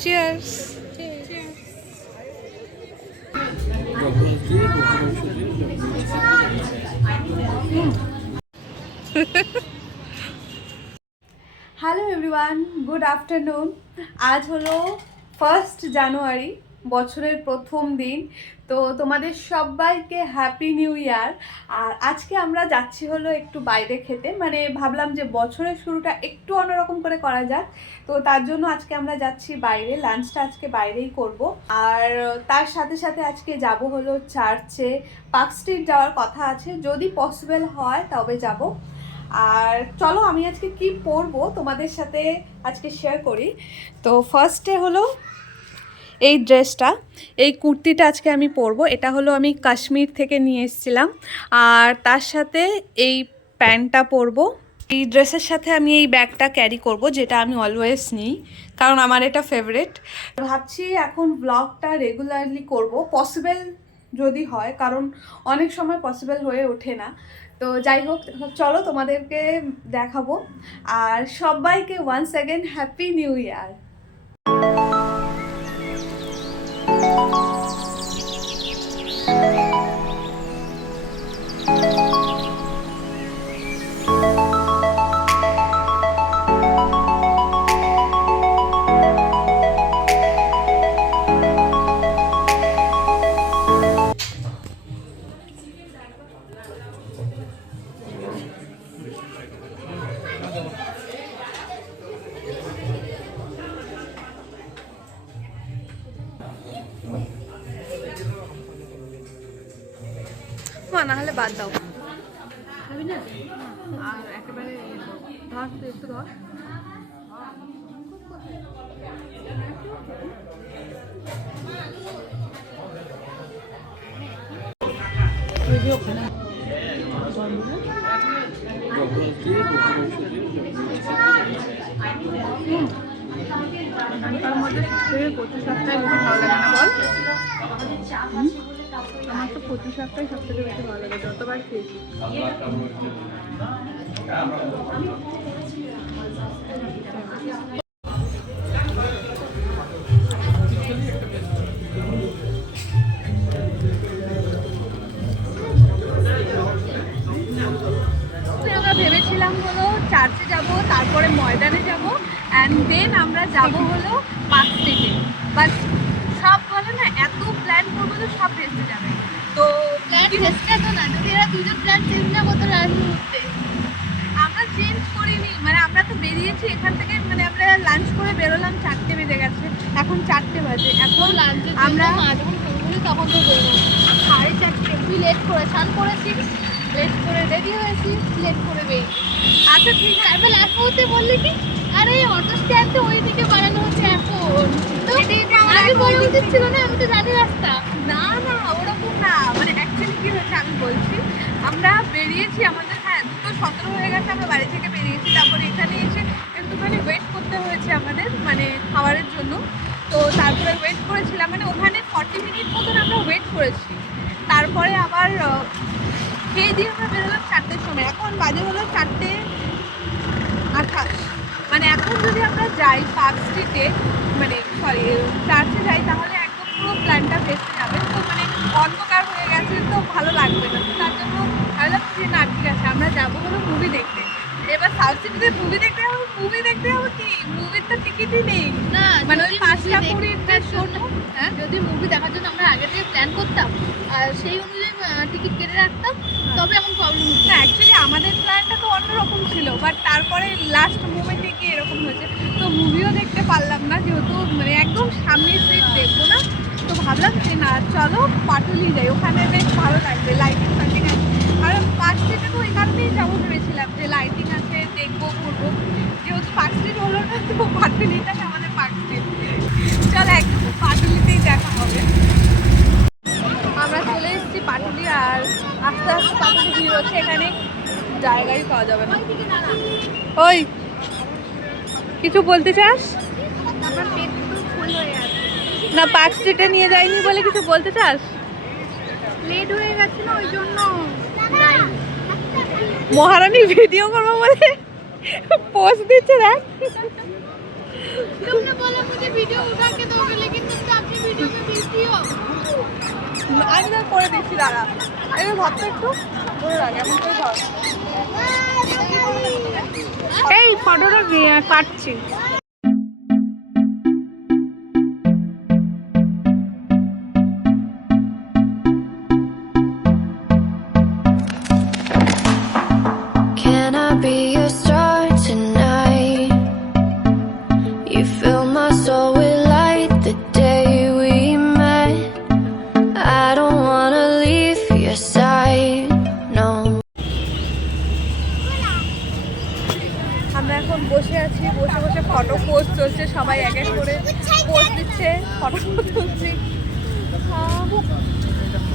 Cheers. Hello everyone, good afternoon. আজ হলো 1 জানুয়ারি, বছরের প্রথম দিন। তো তোমাদের সবাইকে হ্যাপি নিউ ইয়ার। আর আজকে আমরা যাচ্ছি হলো একটু বাইরে খেতে, মানে ভাবলাম যে বছরের শুরুটা একটু অন্যরকম করে করা যাক। তো তার জন্য আজকে আমরা যাচ্ছি বাইরে, লাঞ্চটা আজকে বাইরেই করব। আর তার সাথে সাথে আজকে যাব হলো চার্চে, পার্ক স্ট্রিট যাওয়ার কথা আছে, যদি পসিবল হয় তবে যাব। আর চলো আমি আজকে কি পরবো তোমাদের সাথে আজকে শেয়ার করি। তো ফার্স্টে হলো এই ড্রেসটা, এই কুর্তিটা আজকে আমি পরবো। এটা হলো আমি কাশ্মীর থেকে নিয়ে এসেছিলাম। আর তার সাথে এই প্যান্টটা পরবো। এই ড্রেসের সাথে আমি এই ব্যাগটা ক্যারি করব, যেটা আমি অলওয়েজ নিই, কারণ আমার এটা ফেভারিট। ভাবছি এখন ব্লগটা রেগুলারলি করব, পসিবল যদি হয়, কারণ অনেক সময় পসিবল হয়ে ওঠে না। তো যাই হোক, চলো তোমাদেরকে দেখাবো। আর সবাইকে once again happy new year. না হলে বাদ দাও, খাবি না? আর একেবারে ধর, একটু ধর। তার মধ্যে কচু শাকটাই বেশি ভালো লাগে না বল? আমার তো কচু শাকটাই সব থেকে বেশি ভালো লাগে, যতবার খেয়েছি। আমরা ভেবেছিলাম হলো চার্চে যাব, তারপরে ময়দানে যাব, অ্যান্ড দেন আমরা যাব হলো পার্ক স্ট্রিটে। বাট সব বলে না, এত প্ল্যান করবো তো সব ভেস্তে যাবে। তো প্ল্যান ভেস্তে তো না, যদি এরা দুজন প্ল্যান চেঞ্জ না করতো লাস্ট মুহূর্তে। আমরা চেঞ্জ করিনি, মানে আমরা তো বেরিয়েছি এখান থেকে, মানে আমরা লাঞ্চ করে বেরোলাম 4টে বেজে গেছে, এখন 4টে বাজে। এখন লাঞ্চে আমরা যখন ফোন করি তখন তো বলবো 4:30। তুই লেট করে স্নান করেছিস, লেট করে রেডি হয়েছিস, লেট করে বেরিয়েছিস। আচ্ছা ঠিক আছে। তারপর লাস্ট মুহূর্তে বললি কি, আরে অটো স্ট্যান্ড তো ওই দিকে বাড়ানো হচ্ছে এখন। তো আগে বলা উচিত ছিল না, আমি তো জানি রাস্তা। না না, ওরকম না, মানে অ্যাকচুয়ালি কি হয়েছে আমি বলছি। আমরা বেরিয়েছি, আমাদের 2:17 হয়ে গেছে, আমরা বাড়ি থেকে বেরিয়েছি। তারপরে এখানে এসে একটুখানি ওয়েট করতে হয়েছে আমাদের, মানে খাবারের জন্য। তো তারপরে ওয়েট করেছিলাম, মানে ওখানে 40 মিনিট মতন আমরা ওয়েট করেছি। তারপরে আবার খেয়ে দিয়ে আমরা বেরোলাম 4টের সময়। এখন বাজে হলো 4:28। মানে এখন যদি আমরা যাই পার্ক স্ট্রিটে, মানে সরি চার্চে যাই, তাহলে একদম পুরো প্ল্যানটা ভেস্তে যাবে। তো মানে অন্ধকার হয়ে গেছে, তো ভালো লাগবে না। তো তার জন্য ভাবলাম যে না ঠিক আছে, আমরা যাবো হলো মুভি দেখতে। এবার সাউথ সিটিতে মুভি দেখতে যাবো, কি মুভির তো টিকিটই নেই। না মানে ওই 5টা 20 শোন। হ্যাঁ, যদি মুভি দেখার জন্য আমরা আগে থেকে প্ল্যান করতাম আর সেই অনুযায়ী টিকিট কেটে রাখতাম, তবে এমন প্রবলেম হতো না। অ্যাকচুয়ালি আমাদের প্ল্যানটা তো অন্যরকম ছিল, বাট তারপরে লাস্ট মোমেন্টে গিয়ে এরকম হয়েছে। তো মুভিও দেখতে পারলাম না, যেহেতু মানে একদম সামনের সিট দেখবো না। তো ভাবলাম যে না চলো পাটুলি যাই, ওখানে বেশ ভালো লাগবে, লাইটিং ফাইটিং আছে। আর পার্ক স্ট্রিটে তো ওই কারণেই যাবো ভেবেছিলাম, যে লাইটিং আছে, দেখবো ঘুরবো। যেহেতু পার্ক স্ট্রিট হলো না, তো পাটুলিটাই আমাদের পার্ক স্ট্রিট। চলো একদম পাটুলিতেই দেখা হবে। আমরা চলে এসেছি পাটুলি, আর আস্তে আস্তে পাটুলি ভিড় হচ্ছে, এখানে জায়গাই পাওয়া যাবে না। ওই কিছু বলতে চাস? আমার পেট পুরো ফুল হয়ে আছে। না, পার্ক স্ট্রিটে নিয়ে যাইনি বলে কিছু বলতে চাস? লেট হয়ে গেছিল ওই জন্য যাইনি। মহারানী ভিডিও করবো বলে পোস্ট দিচ্ছে, দেখ। तुमने बोला मुझे वीडियो उठा के दोगे लेकिन तुम तो अपनी वीडियो में भेजती हो। আমি তো করে দিচ্ছি, দাঁড়া এটা ভাবতো একটু ধরে রাখ, এমন করে ধর। এই ফটোটা কাটছি। Can I be your star tonight? You fill my soul with light the day we met. I don't wanna leave your side, no. আমরা এখন বসে আছি, বসে বসে ফটো পোস্ট চলছে, সবাই এক এক করে পোস্ট দিচ্ছে, ফটো তুলছি।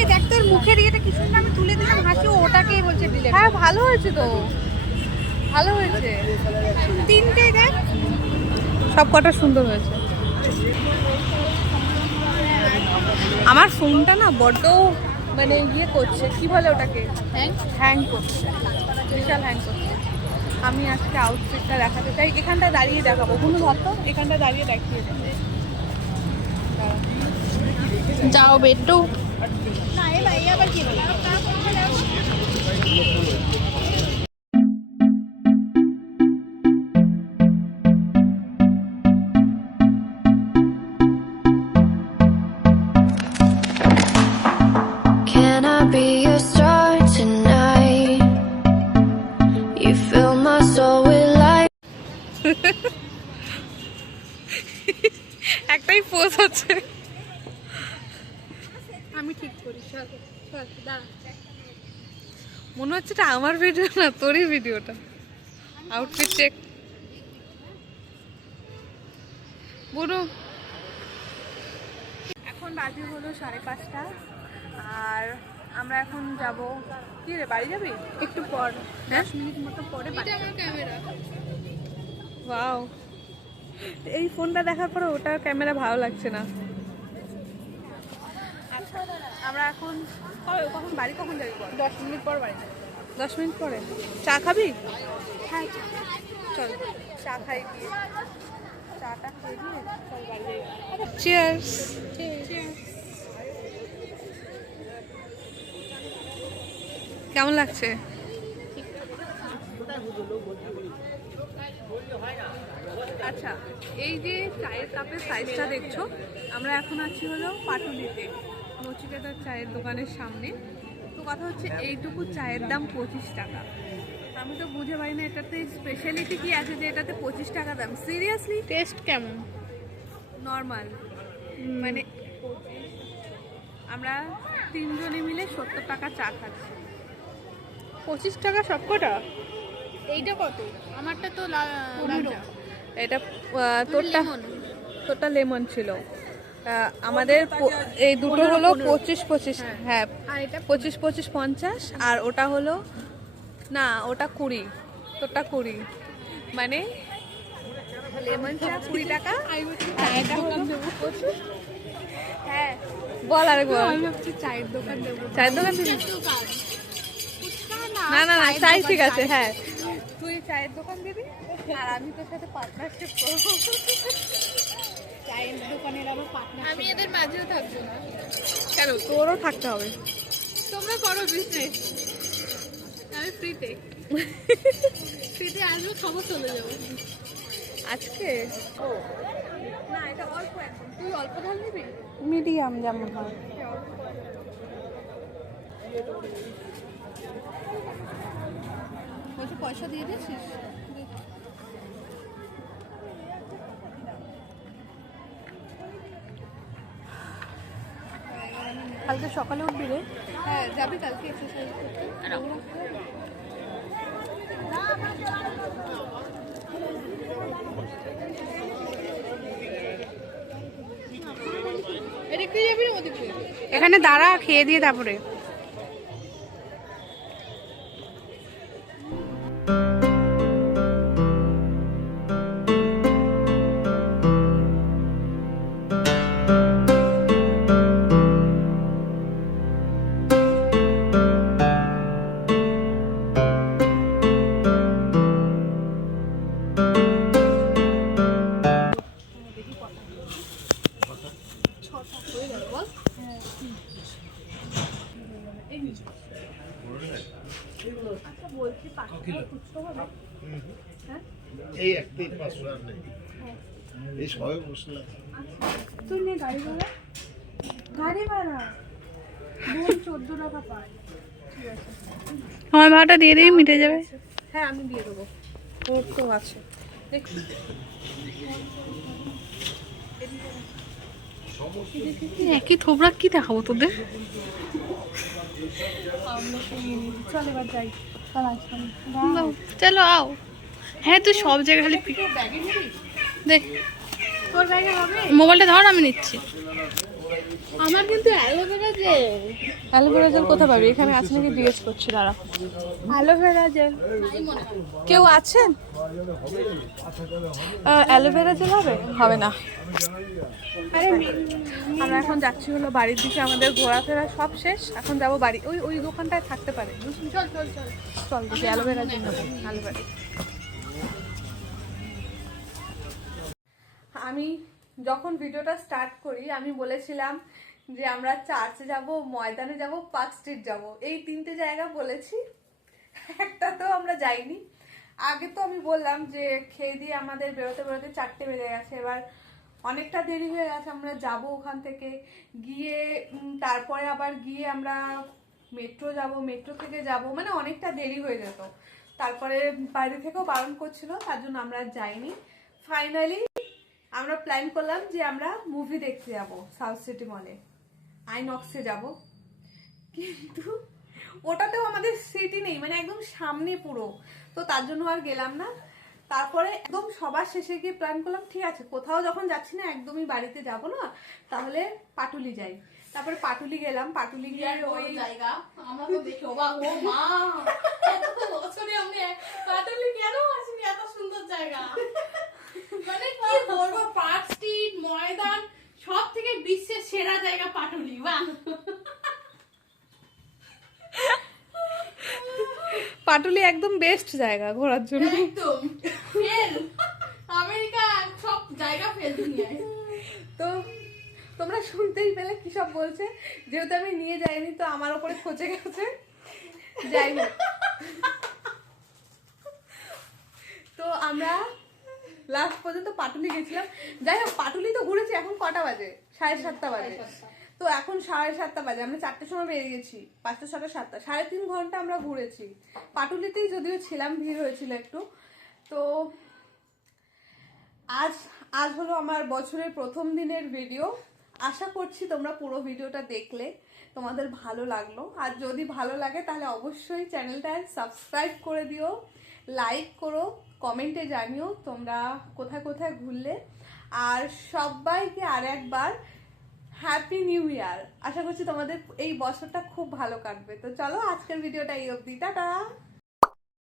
এই দেখ তোর মুখের ইয়েটা কি সুন্দর, আমি তুলে দিলাম হাসি, ওটাকেই বলছে ডিলেট। হ্যাঁ ভালো হয়েছে তো, ভালো হয়েছে, তিনটে দেখ সব কটা সুন্দর হয়েছে। আমার ফোনটা না বড্ড মানে ইয়ে করছে, কি বলে ওটাকে, হ্যাং করছে, বিশাল হ্যাং করছে। আমি আজকে আউটফিটটা দেখাতে চাই, এখানটা দাঁড়িয়ে দেখাবো, কোনো ধরতো এখানটা দাঁড়িয়ে দেখিয়ে দেবে। যাও বেটু না এ ভাই আবার কি বলে Can I be your star tonight? You fill my soul with light. একটাই পোজ আছে, আমি ঠিক করি চল চল দাঁড়া। মনে হচ্ছে এটা আমার ভিডিও না, তোরই ভিডিওটা। আউটফিট চেক বুড়ো। এখন বাজে হলো 5:30, আর আমরা এখন যাব। কি রে, বাড়ি যাবি? একটু পর হ্যাঁ 10 মিনিট মতো পরে এটা আমার ক্যামেরা। ওয়াও, এই ফোনটা দেখার পরে ওটার ক্যামেরা ভালো লাগছে না। আমরা এখন কখন বাড়ি কখন যাবি? 10 মিনিট পর বাড়ি যাবো। 10 মিনিট পরে। চা খাবি? হ্যাঁ চল চা খাই গিয়ে, চাটা খেয়ে দিয়ে চল বাড়ি যাই। চিয়ার্স। কেমন লাগছে? আচ্ছা, এই যে চায়ের কাপের সাইজটা দেখছো, আমরা এখন আছি হলো পাটুলিতে, নচিকেতার চায়ের দোকানের সামনে। তো কথা হচ্ছে এইটুকু চায়ের দাম 25 টাকা। আমি তো বুঝে পারি না এটাতে স্পেশালিটি কি আছে যে এটাতে 25 টাকা দাম। সিরিয়াসলি টেস্ট কেমন? নর্মাল, মানে আমরা 3 জনে মিলে 70 টাকা চা খাচ্ছি। 25 টাকা সবকটা? এইটা কত? আমারটা তো লালচা। এটা তোরটা লেমন ছিল। আমাদের এই দুটো হলো 25-25, হ্যাঁ আর এটা 25-25 50, আর ওটা হলো না, ওটা 20, তোরটা 20, মানে লেমন চা 20 টাকা, আর এটা হলো 25। হ্যাঁ বল আরেকবার। আমি ভাবছি চায়ের দোকান দেবো। চায়ের দোকান দিবি? না না না না, চাই ঠিক আছে, হ্যাঁ তুই চায়ের দোকান দিবি আর আমি তোর সাথে পার্টনারশিপ করবো। চায়ের দোকানের আবার পার্টনার। আমি এদের মাঝেও থাকবো না। কেন, তোরও থাকতে হবে। তোমরা করো বিজনেস, আমি ফ্রিতে ফ্রিতে আসবো, খবর চলে যাবো আজকে না, এটা অল্প একদম। তুই অল্প ঢাল নিবি? মিডিয়াম যেমন হয়। বলছি পয়সা দিয়ে দিয়েছিস? কালকে সকালে উঠবি রে? হ্যাঁ যাবি কালকে এক্সারসাইজ করতে? এদিকে যাবি না ওদিকে? এখানে দাঁড়া, খেয়ে দিয়ে তারপরে। হয়ে গেল বল। আচ্ছা বলছি 5 টাকা খুচরো হবে? হ্যাঁ এই একটাই 500 আর নেই এই সবাই বসলাম তুই নে গাড়ি ভাড়া। গাড়ি ভাড়া বোন 14 টাকা পায়। ঠিক আছে আমার ভাড়াটা দিয়ে দিই, মিটে যাবে। হ্যাঁ আমি দিয়ে দেবো, তোর তো আছে। একই থোবরা কি দেখাবো তোদের? চল এবার যাই, চল আসলাম। চলো আও। হ্যাঁ তুই সব জায়গায় খালি ব্যাগে নিবি? দেখ, তোর ব্যাগে হবে? মোবাইলটা ধর, আমি নিচ্ছি। আমার কিন্তু অ্যালোভেরা জেল। অ্যালোভেরা জেল কোথায় পাবি? এখানে আছে নাকি জিজ্ঞেস করছি, দাঁড়া। অ্যালোভেরা জেল কেউ আছেন? অ্যালোভেরা জেল হবে? হবে না। আরে আমরা এখন যাচ্ছি হলো বাড়ির দিকে, আমাদের ঘোরাফেরা সব শেষ, এখন যাবো বাড়ি। ওই ওই দোকানটায় থাকতে পারে, বুঝলি? চল চল চল। চল দেখি অ্যালোভেরা জেল নেবো। অ্যালোভেরা আমি যখন ভিডিওটা স্টার্ট করি আমি বলেছিলাম যে আমরা চার্চে যাব, ময়দানে যাব, পার্ক স্ট্রিট যাব, এই 3টে জায়গা বলেছি, একটা তো আমরা যাইনি। আগে তো আমি বললাম যে খেয়ে দিয়ে আমাদের বেরোতে বেরোতে 4টে বেজে গেছে, এবার অনেকটা দেরি হয়ে গেছে, আমরা যাব ওখান থেকে গিয়ে তারপরে আবার গিয়ে আমরা মেট্রো যাব, মেট্রো থেকে যাব, মানে অনেকটা দেরি হয়ে যেত। তারপরে বাইরে থেকেও বারণ করছিল, তার জন্য আমরা যাইনি। ফাইনালি আমরা প্ল্যান করলাম যে আমরা মুভি দেখতে যাব সাউথ সিটি মলে, আইনক্সে যাব, কিন্তু ওটাতেও আমাদের সিটি নেই, মানে একদম সামনে পুরো, তো তার জন্য আর গেলাম না। তারপরে একদম সবার শেষে গিয়ে প্ল্যান করলাম ঠিক আছে কোথাও যখন যাচ্ছি না, একদমই বাড়িতে যাব না, তাহলে পাটুলি যাই। তারপরে পাটুলি গেলাম, পাটুলি গিয়ে ওই জায়গা আমরা তো দেখে অবাক, ও মা এত বছরে আমি পাটুলি কেন আসিনি, এত সুন্দর জায়গা। মানে কি বলবো, পার্ক স্ট্রিট, ময়দান, সব থেকে বিশ্বের সেরা জায়গা পাটুলি। বাহ, পাটুলি একদম বেস্ট জায়গা ঘোরার জন্য। একদম ফেল, আমেরিকা সব জায়গা ফেল দুনিয়ায়। তো তোমরা শুনতেই পেলে কি সব বলছে, যেহেতু আমি নিয়ে যাইনি তো আমার উপরে খচে গেছে। যাই হোক, তো আমরা লাস্ট পর্যন্ত পাটুলি গেছিলাম। যাই হোক পাটুলি তো ঘুরেছি, এখন কটা বাজে? 7:30 বাজে। তো এখন 7:30 বাজে, আমরা 4টের সময় বেরিয়ে গেছি, 5টা 6টা 7টা, 3.5 ঘন্টা আমরা ঘুরেছি। পাটুলিতেই যদিও ছিলাম, ভিড় হয়েছিল একটু। তো আজ হলো আমার বছরের প্রথম দিনের ভিডিও। আশা করছি তোমরা পুরো ভিডিওটা দেখলে তোমাদের ভালো লাগলো, আর যদি ভালো লাগে তাহলে অবশ্যই চ্যানেলটা সাবস্ক্রাইব করে দিও, লাইক করো, কমেন্টে জানিও তোমরা কোথায় কোথায় ঘুরলে। আর সবাইকে আর একবার হ্যাপি নিউ ইয়ার। আশা করছি তোমাদের এই বছরটা খুব ভালো কাটবে। তো চলো আজকের ভিডিওটা এই অবধি, টাটা।